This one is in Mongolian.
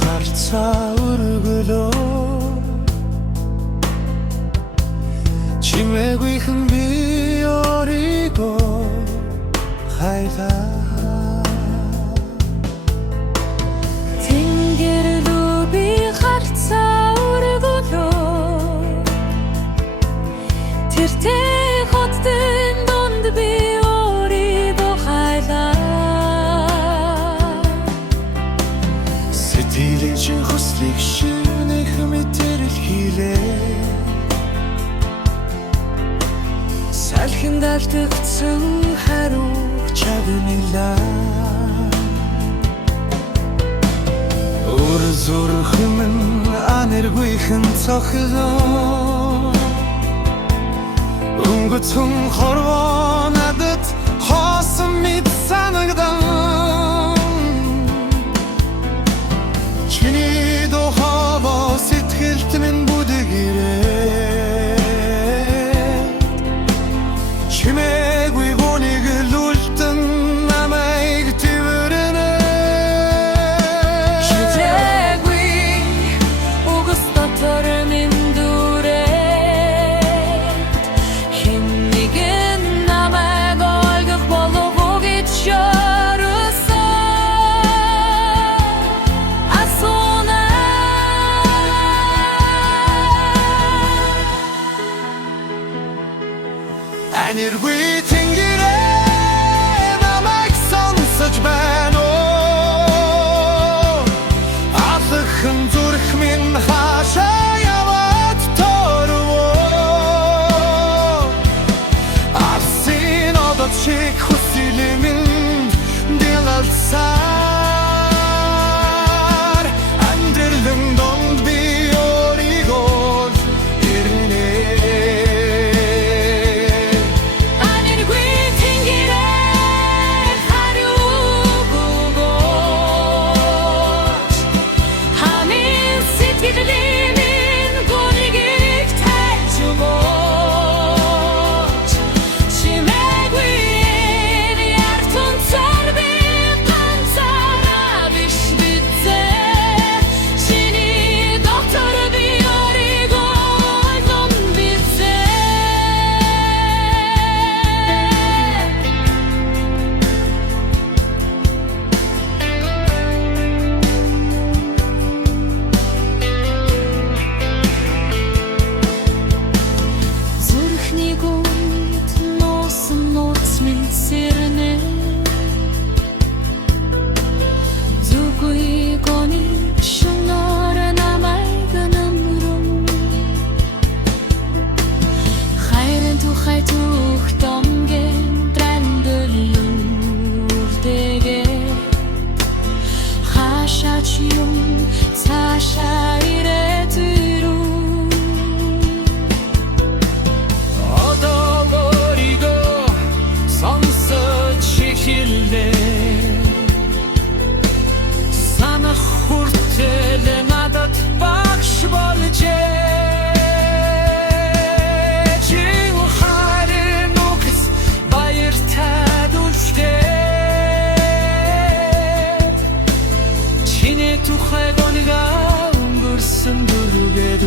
харцаа өргөлөө чимээгүйхэн би өөрийгөө хайлаа тэнгэр рүү би харцаа өргөлөө тэртэй хотын донд би өөрийгөө хайлаа сэтгэлийн чин хүслийг шинэх мэдрэл хийлээ салхин далтагдсан хариу чагнилаа өр зүрхэм анэргүйхэн цохилоо өнгөцөн хорвоо надад хоосон мэд санагдан чиний дохоо сэтгэлд минь бүдгэрээ чимээгүй гонийг лултан намайг төвөрнө чимээгүй угс дотор минь Анэргүй тэнгэрээ намайг сонсож байна уу алхан зүрх минь хаашаа яваад төрвөө алсын одод шиг хүсэл минь дэлалсаар амьдралын донд би өөрийгөө цаашаа ирээдүрүү одоо өөрийгөө сонсож хилээ санах хүртэл надад багш болжээ чин харин нүкс баяртай дүржтэй чиний тухай гонгаа өнгөрсөн дүргээд